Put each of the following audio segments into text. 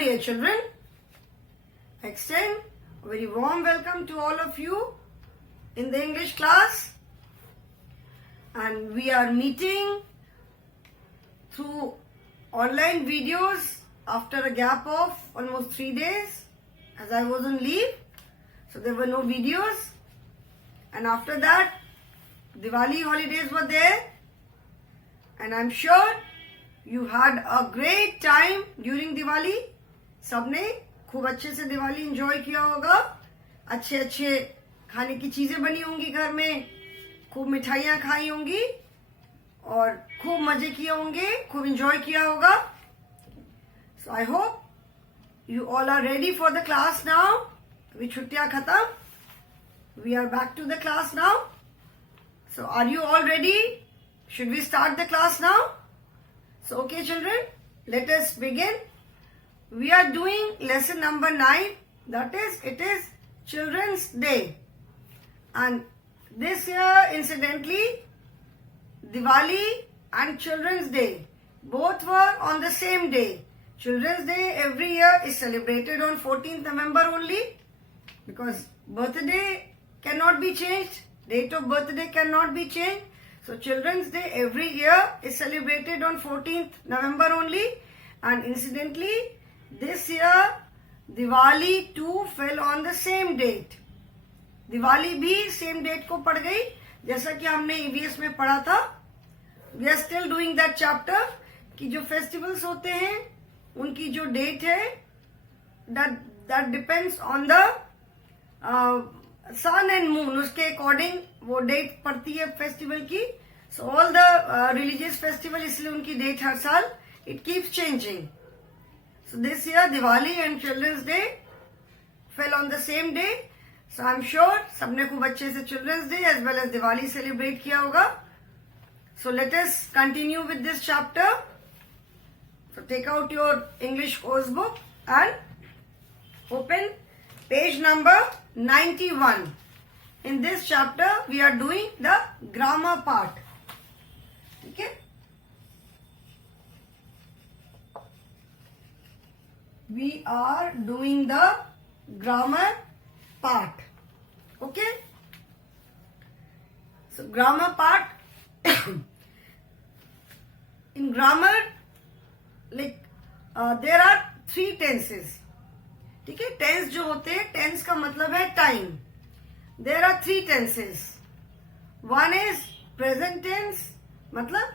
dear children. I extend a very warm welcome to all of you in the English class. And we are meeting through online videos after a gap of almost 3 days as I was on leave. So there were no videos. And after that, Diwali holidays were there. And I'm sure you had a great time during Diwali. सबने खूब अच्छे से Diwali enjoy किया होगा. अच्छे अच्छे खाने की चीजें बनी होंगी घर में, खूब मिठाइयाँ खाई होंगी और खूब मजे किए होंगे, खूब एंजॉय किया होगा. So I hope you all are ready for the class now. अभी छुट्टियाँ खत्म. We are back to the class now. So are you all ready? Should we start the class now? So okay children, let us begin. We are doing lesson number 9. That is, it is Children's Day. And this year, incidentally, Diwali and Children's Day both were on the same day. Children's Day every year is celebrated on 14th November only because birthday cannot be changed. Date of birthday cannot be changed. So Children's Day every year is celebrated on 14th November only. And incidentally, this year Diwali too fell on the same date. Diwali भी same date को पड़ गई जैसा कि हमने EVS में पढ़ा था. We are still doing that chapter कि जो festivals होते हैं उनकी जो date है that depends on the sun and moon. उसके according वो date पड़ती है festival की. So all the religious festival इसलिए उनकी date हर साल it keeps changing. So this year Diwali and Children's Day fell on the same day. So I'm sure सबने खूब अच्छे से Children's Day as well as Diwali celebrate किया होगा. So let us continue with this chapter. So take out your English course book and open page number 91. In this chapter we are doing the grammar part. Okay? We are doing the grammar part. Okay? So grammar part. In grammar, like there are 3 tenses. ठीक है? Tense जो होते हैं, tense का मतलब है time. There are 3 tenses. One is present tense. मतलब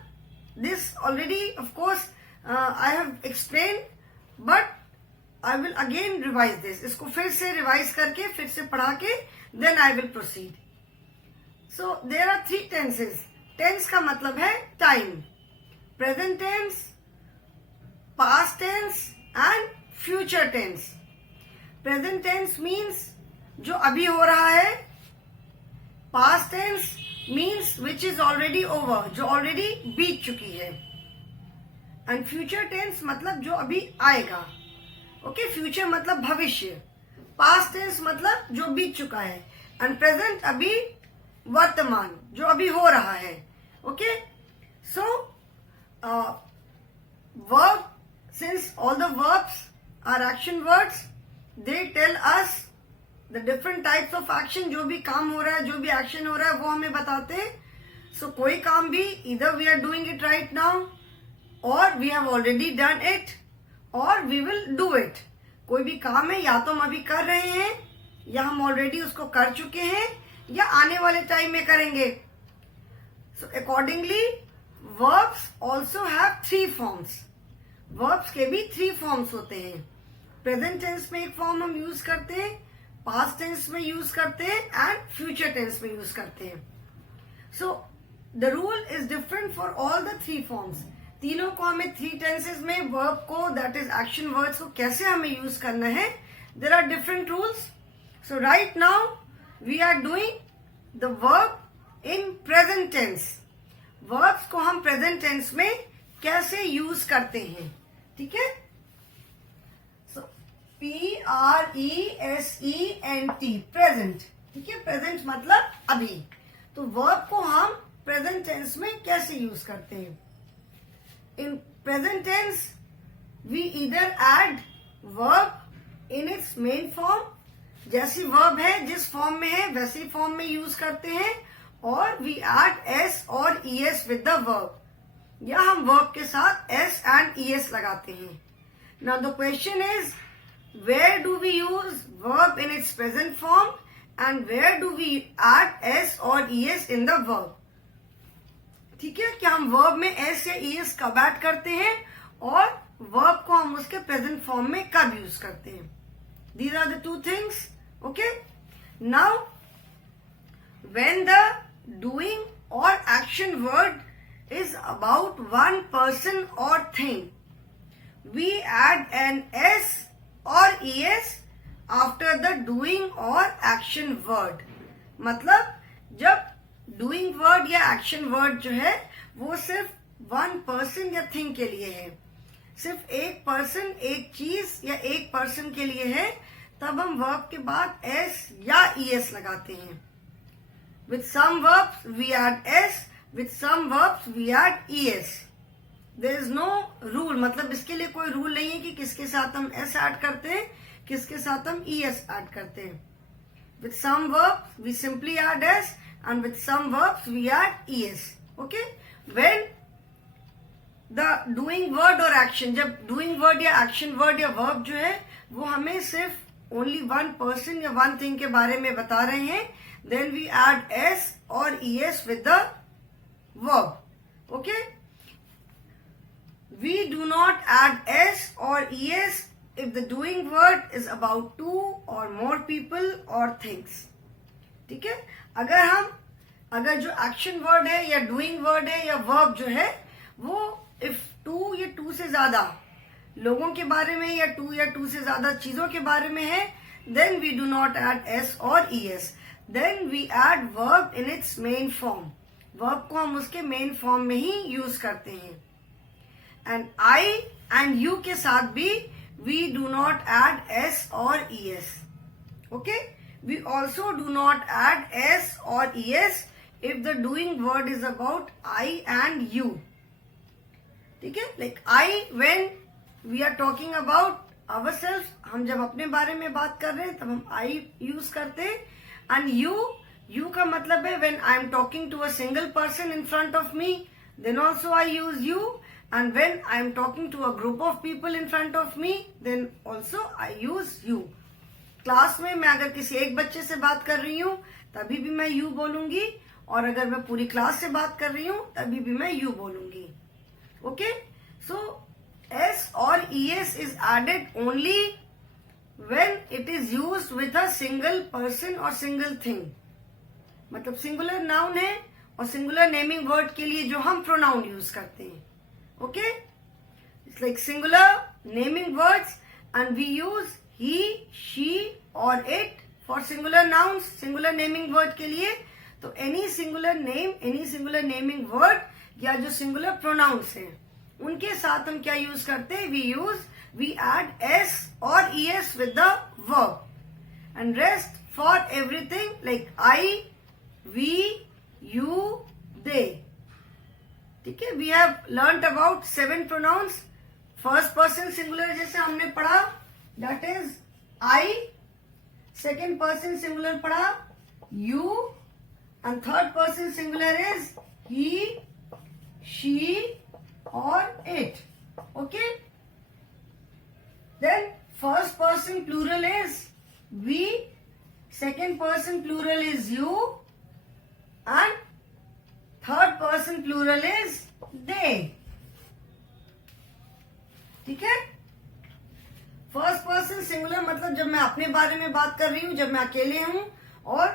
this already, of course, I have explained, but I will again revise this. इसको फिर से revise करके फिर से पढ़ा के then I will proceed. So there are 3 tenses. Tense का मतलब है time. Present tense, past tense and future tense. Present tense means जो अभी हो रहा है. Past tense means which is already over, जो already बीत चुकी है. And future tense मतलब जो अभी आएगा. Okay, future मतलब भविष्य. Past tense मतलब जो बीत चुका है. And present अभी वर्तमान जो अभी हो रहा है. Okay, so verb, since all the verbs are action words, they tell us the different types of action. जो भी काम हो रहा है, जो भी action हो रहा है वो हमें बताते हैं. So कोई काम भी either we are doing it right now or we have already done it और we will do it. कोई भी काम है या तो हम अभी कर रहे हैं या हम ऑलरेडी उसको कर चुके हैं या आने वाले टाइम में करेंगे. So accordingly, verbs also have 3 forms. Verbs के भी 3 forms होते हैं. Present tense में एक form हम यूज करते हैं, past tense में यूज करते हैं and future tense में यूज करते हैं. So the rule is different for all the 3 forms. तीनों को हमें 3 tenses में verb को, that is action words को कैसे हमें यूज करना है. There are different rules. So right now we are doing the verb in present tense. Verbs को हम present tense में कैसे यूज करते हैं. ठीक है? So P-R-E-S-E-N-T, present. ठीक है? Present मतलब अभी. तो verb को हम present tense में कैसे यूज करते हैं. In present tense, we either add verb in it's main form, जैसी वर्ब है जिस फॉर्म में है वैसी फॉर्म में यूज करते हैं, और वी एड एस और ईएस विद द वर्ब, या हम वर्ब के साथ एस एंड ईएस लगाते हैं. Now the question is, where do we use verb in its present form and where do we add S और ईएस इन द वर्ब. ठीक है, कि हम वर्ब में एस या ईएस कब ऐड करते हैं और वर्ब को हम उसके प्रेजेंट फॉर्म में कब यूज करते हैं. These are the two things. Okay, now when the doing or action word is about one person or thing, we add an s or es after the doing or action word. मतलब जब doing word या action word जो है वो सिर्फ one person या thing के लिए है, सिर्फ एक person एक चीज या एक person के लिए है, तब हम verb के बाद s या es लगाते हैं. With some verbs we add s, with some verbs we add es. There is no rule, मतलब इसके लिए कोई रूल नहीं है कि किसके साथ हम s ऐड करते हैं, किसके साथ हम es ऐड करते हैं. With some verbs we simply add s and with some verbs we add es. Okay? When the doing word or action, जब doing word या action word या verb जो है वो हमें सिर्फ only one person या one thing के बारे में बता रहे हैं, then we add s और es with the verb. Okay? We do not add s or es if the doing word is about two or more people or things. ठीक है, अगर जो एक्शन वर्ड है या डूइंग वर्ड है या verb जो है वो इफ टू या टू से ज्यादा लोगों के बारे में या टू से ज्यादा चीजों के बारे में है, then we do not add s or es. Then we add verb in its main form. Verb को हम उसके मेन फॉर्म में ही यूज करते हैं. एंड आई एंड यू के साथ भी we do not add S और ES. Okay, we also do not add S और ES if the doing word is about I and you. ठीक है, like I when we are talking about ourselves, हम जब अपने बारे में बात कर रहे हैं तब हम आई यूज करते हैं. एंड यू का मतलब है when I am talking to a single person in front of me, then also I use you, and when I am talking to a group of people in front of me, then also I use you. Class में मैं अगर किसी एक बच्चे से बात कर रही हूँ तभी भी मैं you बोलूंगी, और अगर मैं पूरी क्लास से बात कर रही हूँ तभी भी मैं you बोलूंगी. ओके, सो s और es is added only when it is used with a single person or single thing. मतलब सिंगुलर नाउन है और सिंगुलर नेमिंग वर्ड के लिए जो हम प्रोनाउन यूज करते हैं. Okay, it's like singular naming words and we use he, she or it for singular nouns, singular naming word के लिए. तो any singular name, any singular naming word या जो सिंगुलर प्रोनाउंस हैं उनके साथ हम क्या यूज करते हैं, वी एड एस और ES with the verb. And rest for everything like I, we, you, they. ठीक है, we have learnt about 7 pronouns. First person singular जैसे हमने पढ़ा, that is I. Second person singular पढ़ा you, and third person singular is he, she or it. Okay. Then first person plural is we, second person plural is you, and third person plural is they. ठीक है, first person singular मतलब जब मैं अपने बारे में बात कर रही हूं, जब मैं अकेले हूं, और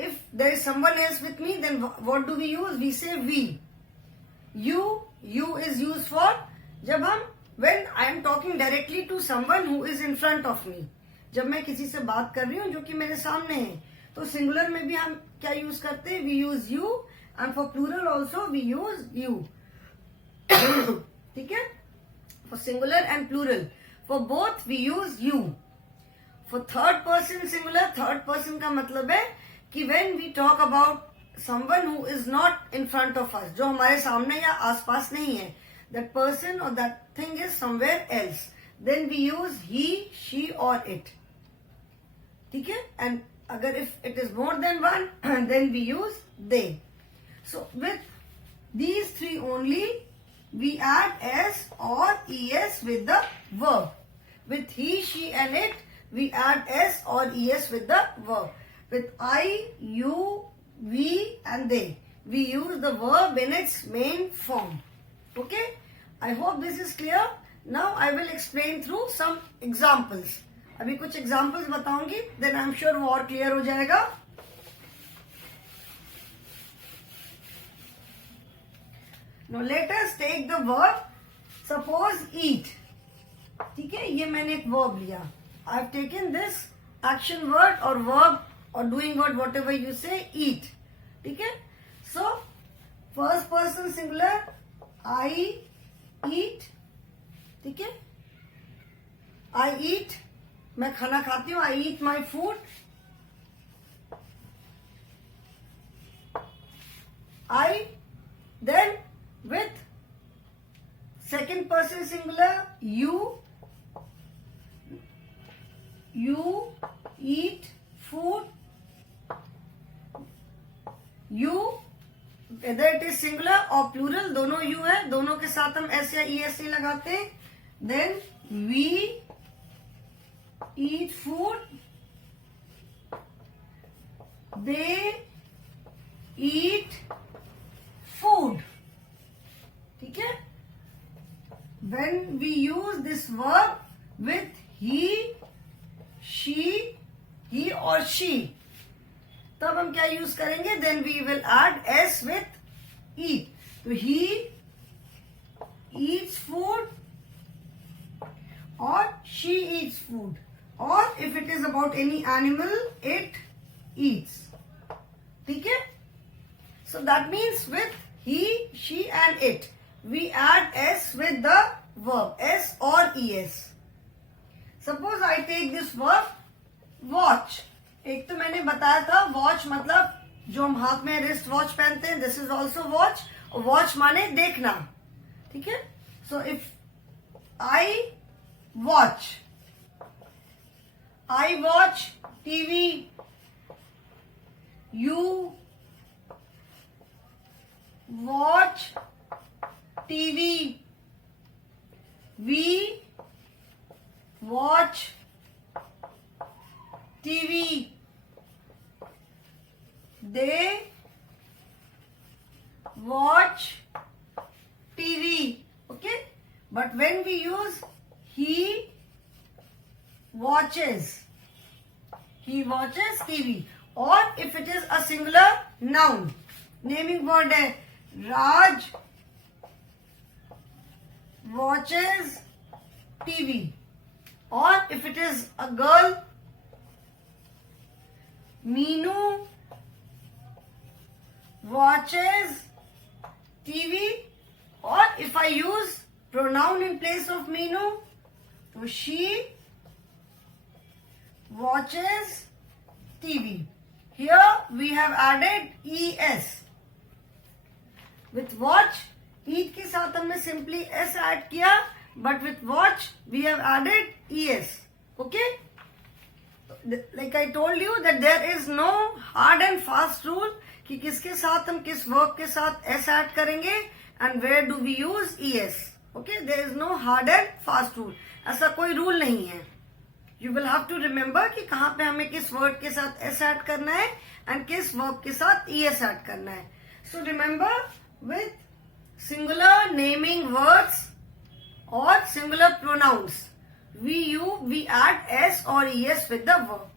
if there is someone else with me then what do we use, we say we. You is use for जब हम when I am talking directly to someone who is in front of me, जब मैं किसी से बात कर रही हूं जो कि मेरे सामने है, तो सिंगुलर में भी हम क्या यूज करते हैं, we use you, and for plural also we use you. ठीक है, for singular and plural for both we use you. For third person singular, third person का मतलब है कि when we talk about someone who is not in front of us, जो हमारे सामने या आसपास नहीं है, दैट पर्सन और that thing is somewhere else, then we use he, she or it. ठीक है? And अगर if it is more than one, then we use they. So with these three only, we add s or es with the verb. With he, she and it, we add s or es with the verb. With I, you, we and they, we use the verb in its main form. Okay? I hope this is clear. Now I will explain through some examples. अभी कुछ examples बताऊंगी, then I'm sure वो और clear हो जाएगा. Now let us take the verb. Suppose eat. ठीक है, ये मैंने एक verb लिया. I've taken this action word or verb or doing word, whatever you say, eat. ठीक है? So first person singular, I eat. ठीक है? I eat. मैं खाना खाती हूँ. I eat my food. I then with second person singular, you eat food. You, whether it is singular or plural, दोनों you है, दोनों के साथ हम s या es नहीं लगाते हैं. Then we eat food. They eat food. ठीक है? When we use this verb with he, she, he or she, तब हम क्या यूज करेंगे? Then we will add s with eat. तो he eats food or she eats food, or if it is about any animal, it eats. ठीक है? So that means with he, she and it, we add s with the verb, s or es. Suppose I take this verb watch. एक तो मैंने बताया था watch मतलब जो हम हाथ में रिस्ट वॉच पहनते हैं, दिस इज ऑल्सो वॉच. और वॉच माने देखना. ठीक है? So if I watch TV, you watch TV, we watch TV, they watch TV. Okay? But when we use he watches TV, or if it is a singular noun, naming word है Raj watches TV, or if it is a girl, Meenu watches TV, or if I use pronoun in place of Meenu, so she watches TV. Here we have added es. With watch, eat के साथ हमने simply s add किया, but with watch we have added es. Okay? Like I told you that there is no hard and fast rule कि किसके साथ हम किस verb के साथ s add करेंगे and where do we use es. Okay, there is no hard and fast rule. ऐसा कोई rule नहीं है. You will have to remember कि कहाँ पे हमें किस word के साथ s add करना है and किस verb के साथ es add करना है. So remember, with singular naming words or singular pronouns, we add s or es with the verb.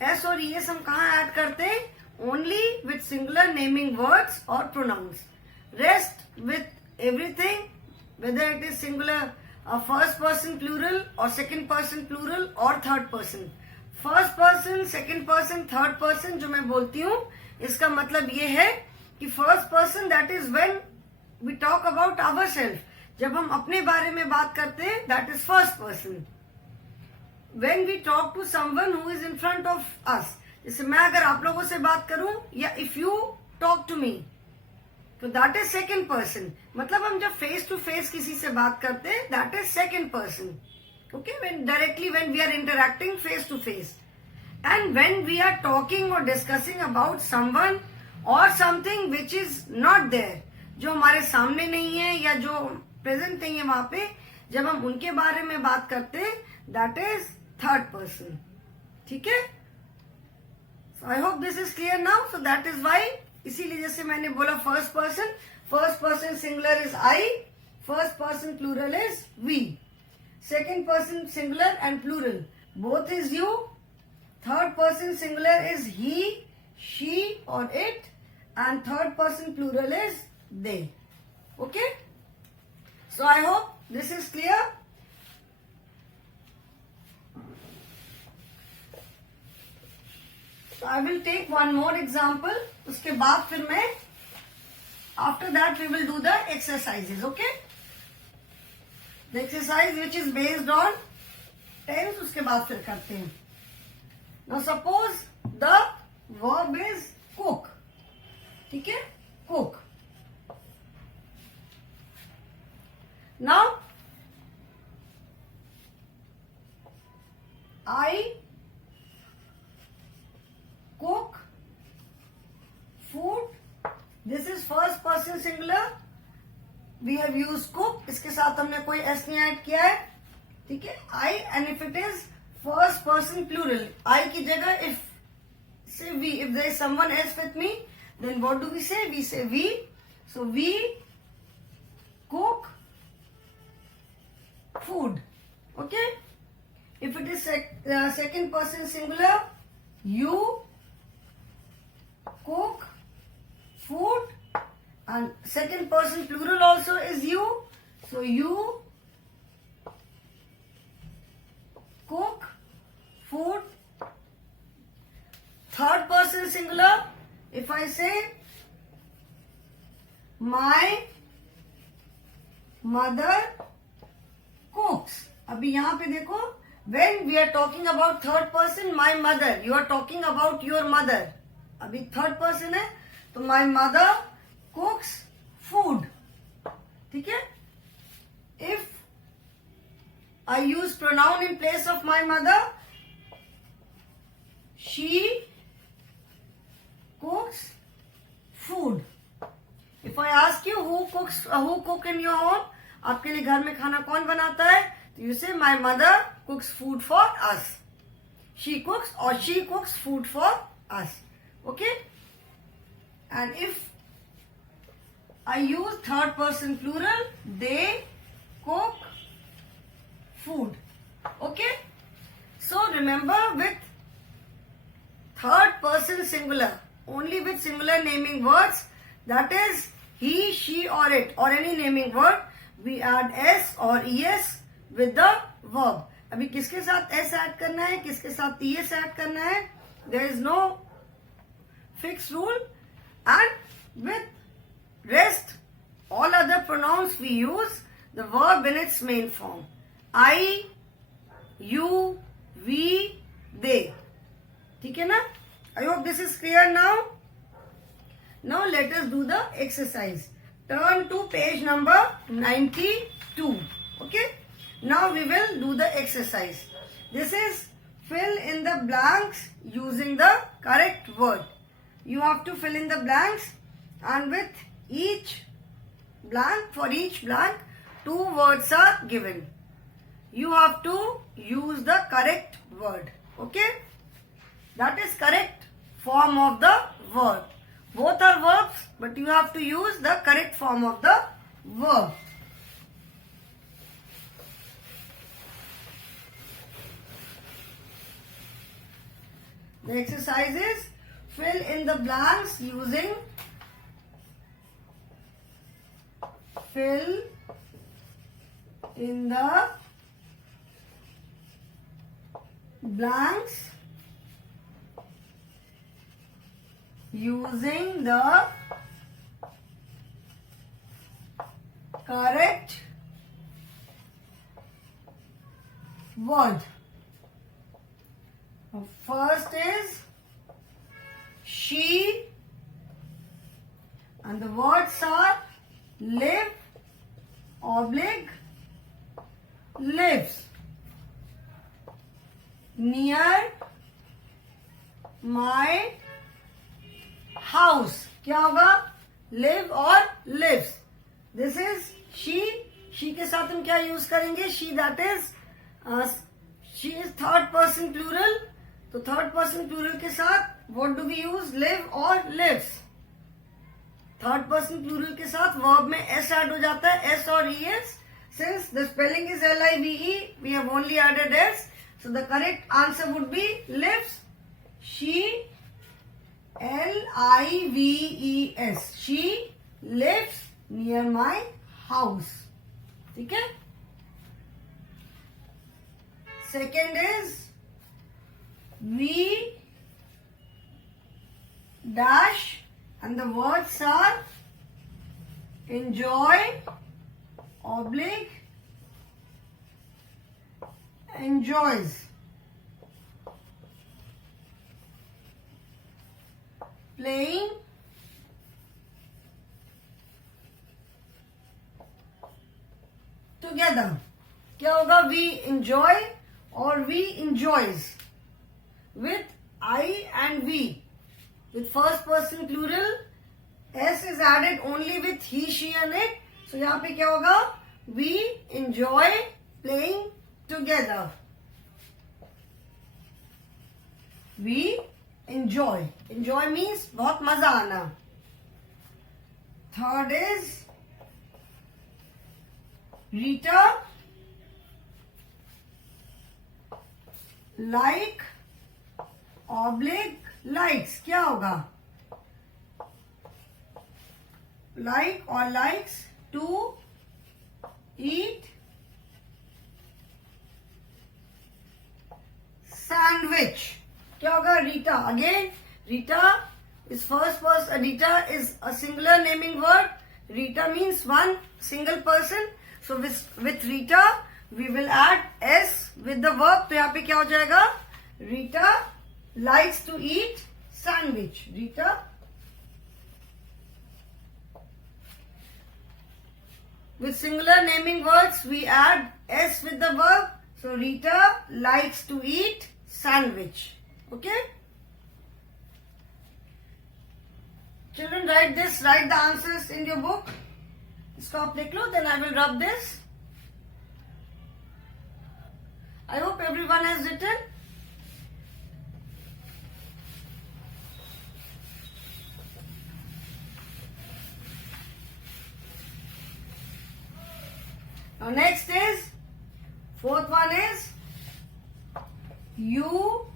s और es हम कहाँ add करते हैं? Only with singular naming words or pronouns. Rest with everything, whether it is singular, first person plural or second person plural or third person. First person, second person, third person जो मैं बोलती हूँ, इसका मतलब ये है कि first person, that is when we talk about ourselves. जब हम अपने बारे में बात करते हैं, that is first person. When we talk to someone who is in front of us, जैसे मैं अगर आप लोगों से बात करूं या if you talk to me, तो that is second person. मतलब हम जब face to face किसी से बात करते हैं, that is second person. Okay, when we are interacting face to face. And when we are talking or discussing about someone or something which is not there, जो हमारे सामने नहीं है या जो प्रेजेंट नहीं है वहां पे, जब हम उनके बारे में बात करते हैं, दैट इज थर्ड पर्सन. ठीक है? So I hope this is clear now. So that is why, इसीलिए जैसे मैंने बोला first person singular is I, first person plural is we, second person singular and plural both is you, third person singular is he, she or it, and third person plural is they. Okay? So I hope this is clear. So I will take one more example. उसके बाद फिर मैं, after that we will do the exercises. Okay? The exercise which is based on tense, उसके बाद फिर करते हैं. Now suppose the verb is cook. ठीक है? Cook. Now I cook food. This is first person singular. We have used cook. इसके साथ हमने कोई s नहीं ऐड किया है. ठीक है? I, and if it is first person plural, I की जगह if say we, if there is someone else with me, then what do we say? We say we. So we cook food. Okay? If it is second person singular, you cook food, and second person plural also is you. So you cook food. Third person singular, if I say my mother cooks. अभी यहाँ पे देखो, when we are talking about third person, my mother, you are talking about your mother. अभी third person है, तो my mother cooks food. ठीक है? If I use pronoun in place of my mother, she cooks food. If I ask you who cook in your home, आपके लिए घर में खाना कौन बनाता है, तो you say my mother cooks food for us. She cooks food for us. Okay? And if I use third person plural, they cook food. Okay? So remember, with third person singular, only with singular naming words, that is he, she or it, or any naming word, we add s or es with the verb. अभी किसके साथ s add करना है, किसके साथ es add करना है, there is no fixed rule. And with rest, all other pronouns we use the verb in its main form. I, you, we, they. ठीक है ना? I hope this is clear now. Now let us do the exercise. Turn to page number 92. Okay? Now we will do the exercise. This is fill in the blanks using the correct word. You have to fill in the blanks, and with each blank, for each blank, 2 words are given. You have to use the correct word. Okay? That is correct form of the verb. Both are verbs, but you have to use the correct form of the verb. The exercise is fill in the blanks using fill in the blanks using the correct word. First is she, and the words are live, oblique, lives. near my house. क्या होगा? live और lives. This is she. she के साथ हम क्या use करेंगे? she, that is she is third person plural. तो third person plural के साथ what do we use? live और lives. थर्ड पर्सन प्लूरल के साथ वर्ब में s ऐड हो जाता है, s और es. Since the spelling is live, we have only added s. So the correct answer would be lives. She, lives. She lives near my house. ठीक है? Second is we dash and the words are enjoy, oblique, enjoys, playing, together. क्या होगा? we enjoy और we enjoys with I and we. With first person plural, s is added only with he, she and it. So यहाँ पे क्या होगा? We enjoy playing together. We enjoy. Enjoy means बहुत मजा आना. Third is Rita like, oblique, likes. क्या होगा? like or likes to eat sandwich. क्या होगा? Rita. Again, Rita is first person. Rita is a singular naming word. Rita means one single person. So with Rita, we will add s with the verb. तो यहाँ पे क्या हो जाएगा? Rita likes to eat sandwich. Rita with singular naming words, we add s with the verb. So Rita likes to eat sandwich. Okay? Children, write the answers in your book. Stop, लिख लो, then I will rub this. I hope everyone has written. Now next is, fourth one is, you,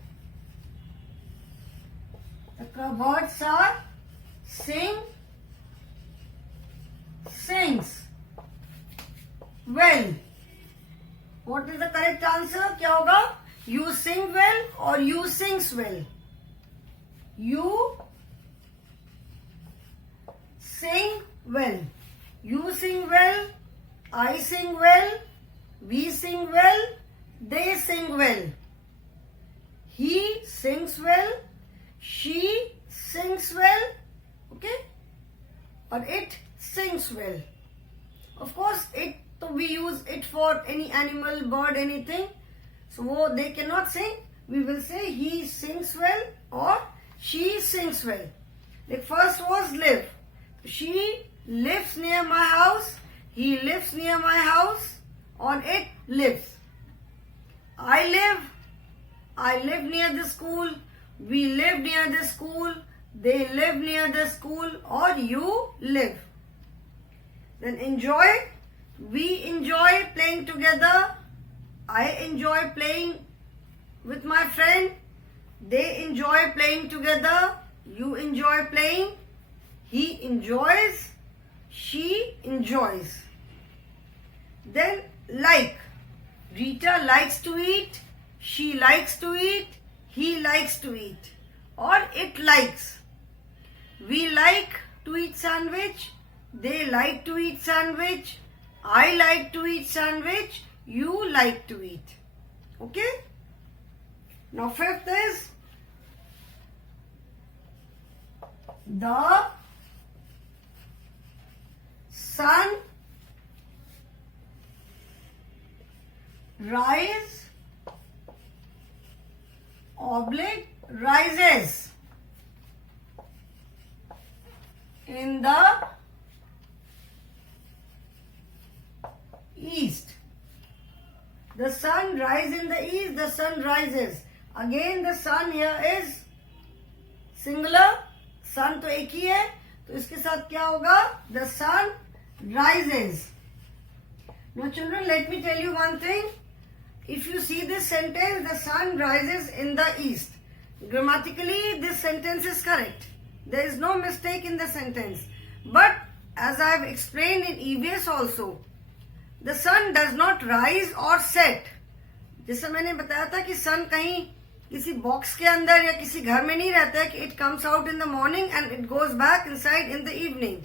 the words are sing, sings, well. What is the correct answer? क्या होगा? You sing well or you sings well? You sing well. You sing well. I sing well. We sing well. They sing well. He sings well. She sings well. Okay? Or it sings well. Of course, it, so we use it for any animal, bird, anything. So they cannot sing. We will say he sings well or she sings well. The first was live. She lives near my house. He lives near my house. Or it lives. I live near the school. We live near the school. They live near the school. Or you live. Then enjoy. We enjoy playing together. I enjoy playing with my friend. They enjoy playing together. You enjoy playing. He enjoys. She enjoys. Then like. Rita likes to eat. She likes to eat. He likes to eat. Or it likes. We like to eat sandwich. They like to eat sandwich. I like to eat sandwich. You like to eat. Okay? Now fifth is the sun rise oblique rises in the east. The sun rises in the east, the sun rises. Again the sun here is singular. sun तो एक ही है, तो इसके साथ क्या होगा? The sun rises. Now children, let me tell you one thing. If you see this sentence, the sun rises in the east. Grammatically, this sentence is correct. There is no mistake in the sentence. But as I have explained in EVS also, the sun does not rise or set. जैसे मैंने बताया था कि sun कहीं किसी box के अंदर या किसी घर में नहीं रहता है कि it comes out in the morning and it goes back inside in the evening.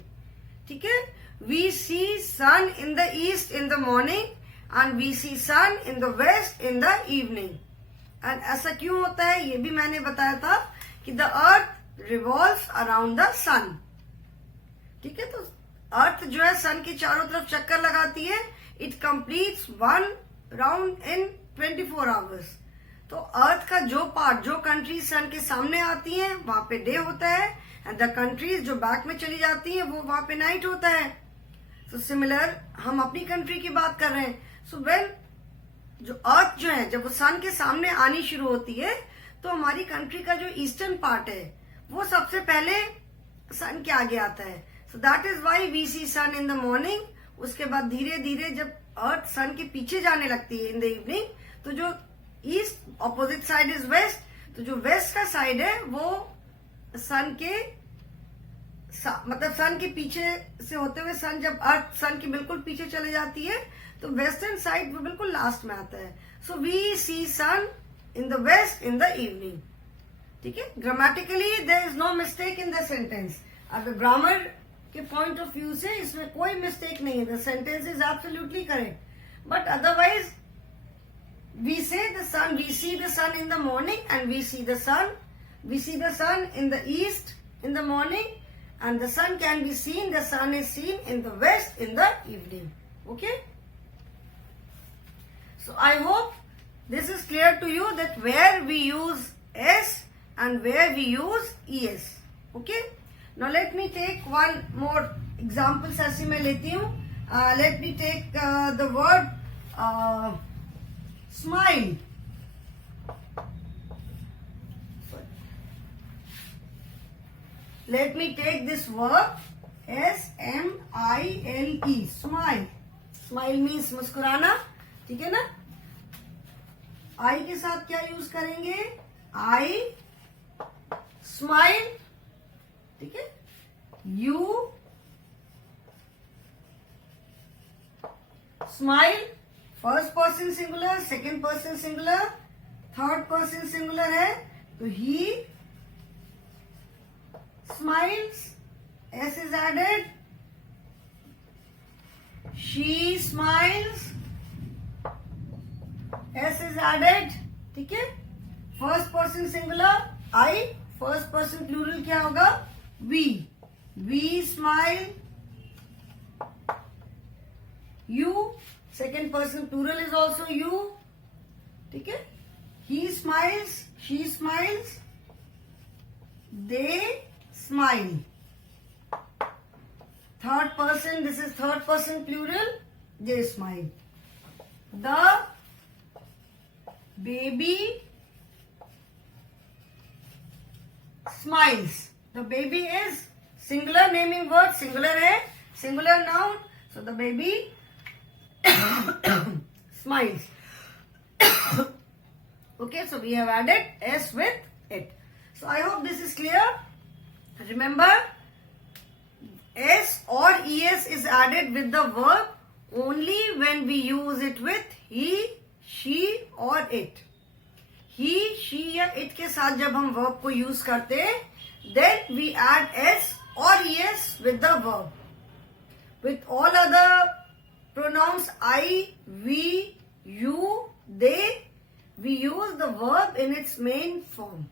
ठीक है? We see sun in the east in the morning and we see sun in the west in the evening. And ऐसा क्यों होता है ये भी मैंने बताया था कि the earth revolves around the sun. ठीक है? तो अर्थ जो है सन के चारों तरफ चक्कर लगाती है. It completes one round in 24 hours. तो अर्थ का जो पार्ट, जो कंट्रीज सन के सामने आती हैं वहां पे डे होता है एंड द कंट्रीज जो बैक में चली जाती हैं वो वहां पे नाइट होता है. सो सिमिलर हम अपनी कंट्री की बात कर रहे हैं. सो व्हेन जो अर्थ जो है जब वो सन के सामने आनी शुरू होती है तो हमारी कंट्री का जो ईस्टर्न पार्ट है वो सबसे पहले सन के आगे आता है. So that is why we see sun in the morning. उसके बाद धीरे धीरे जब अर्थ सन के पीछे जाने लगती है इन द इवनिंग, तो जो east opposite side is west, तो जो वेस्ट का साइड है वो सन के मतलब सन के पीछे से होते हुए सन जब अर्थ सन के बिल्कुल पीछे चले जाती है तो वेस्टर्न साइड वो बिल्कुल लास्ट में आता है. So we see sun in the west in the evening. ठीक है? Grammatically there is no mistake in the sentence. अगर ग्रामर के पॉइंट ऑफ व्यू से इसमें कोई मिस्टेक नहीं है. The sentence is absolutely correct. But otherwise we say the sun, we see the sun in the morning and we see the sun in the east in the morning, and the sun can be seen, the sun is seen in the west in the evening. Okay? So I hope this is clear to you that where we use s and where we use es. Okay? Now let me take one more example. ऐसे मैं लेती हूँ. Let me take the word smile. Let me take this word smile. Smile. Smile means मुस्कुराना. ठीक है ना? I के साथ क्या यूज करेंगे? I smile. ठीक है? You smile. First person singular, second person singular, third person singular है तो he smiles. S is added. She smiles. S is added. ठीक है? First person singular I, first person plural क्या होगा? We. We smile. You, second person plural is also you. ठीक है? He smiles, she smiles, they smile. Third person, this is third person plural, they smile. The baby smiles. The baby is singular naming word, singular है, singular noun, so the baby smiles. Okay, so we have added s with it. So I hope this is clear. Remember, s or es is added with the verb only when we use it with he, she or it. He, she या it के साथ जब हम verb को use करते हैं, then we add s or es with the verb. With all other pronouns I, we, you, they, we use the verb in its main form.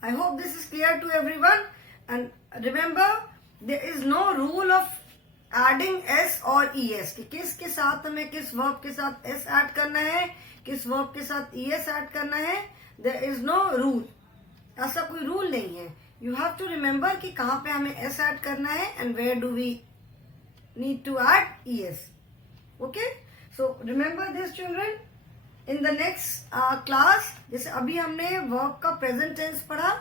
I hope this is clear to everyone. And remember, there is no rule of adding s or es. कि किस के साथ हमें किस verb के साथ s add करना है, किस verb के साथ es add करना है. देयर इज नो रूल, ऐसा कोई रूल नहीं है. यू हैव टू रिमेम्बर कि कहाँ पे हमें एस ऐड करना है and where do we need to add ES. Okay, so remember this children. In the next class, जैसे अभी हमने वर्ब का प्रेजेंट टेंस पढ़ा,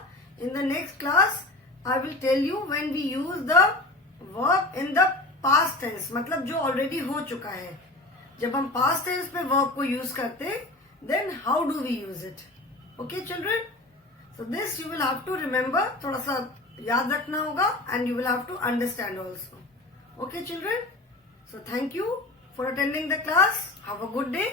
in the next class I will tell you when we use the verb in the past tense, मतलब जो already हो चुका है. जब हम पास्ट टेंस में वर्ब को यूज करते, then how do we use it. Okay children, so this you will have to remember, थोड़ा सा याद रखना होगा and you will have to understand also. Okay children, so thank you for attending the class. Have a good day.